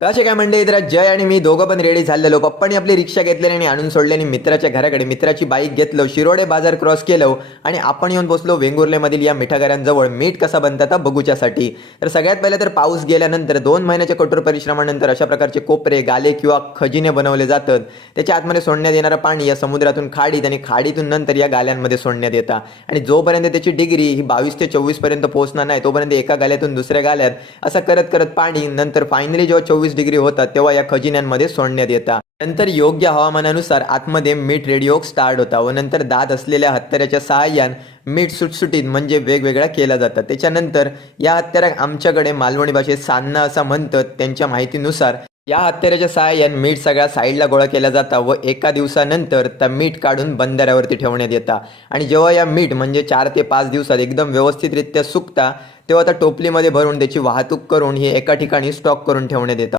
कसे काय म्हणते इतर जय आणि मी दोघं पण रेडी झालेलो. पप्पानी आपली रिक्षा घेतली आणि आणून सोडल्याने मित्राच्या घराकडे. मित्राची बाईक घेतलं, शिरोडे बाजार क्रॉस केलं आणि आपण येऊन पोचलो वेंगुर्लेमधील या मिठागरांजवळ. मीठ कसा बनतात बघूच्यासाठी. तर सगळ्यात पहिले तर पाऊस गेल्यानंतर 2 महिन्याच्या कठोर परिश्रमानंतर अशा प्रकारचे कोपरे, गाले किंवा खजिने बनवले जातात. त्याच्या आतमध्ये सोडण्यात येणारं पाणी या समुद्रातून खाडीत आणि खाडीतून नंतर या गाल्यांमध्ये सोडण्यात येतं. आणि जोपर्यंत त्याची डिग्री ही 22 ते 24 पर्यंत पोहोचणार नाही तोपर्यंत एका गाल्यातून दुसऱ्या गाल्यात असं करत करत पाणी नंतर फायनली जेव्हा 24 डिग्री होतात तेव्हा या खजिन्यांमध्ये सोडण्यात येतात. नंतर योग्य हवामानानुसार आतमध्ये मीठ रेडिओ स्टार्ट होता व नंतर दात असलेल्या हत्याराच्या सहाय्याने मीठ सुटसुटीत म्हणजे वेगवेगळ्या केला जातात. त्याच्यानंतर या हत्यारा आमच्याकडे मालवणी भाषेत सान्ना असं म्हणतात. त्यांच्या माहितीनुसार या हत्याराच्या सहाय्याने मीठ सगळ्या साईडला गोळा केला जाता व एका दिवसानंतर त्या मीठ काढून बंधाऱ्यावरती ठेवण्यात येतात. आणि जेव्हा या मीठ म्हणजे 4 ते 5 दिवसात एकदम व्यवस्थितरित्या सुकता तेव्हा त्या टोपलीमध्ये भरून त्याची वाहतूक करून ही एका ठिकाणी स्टॉक करून ठेवण्यात येतात.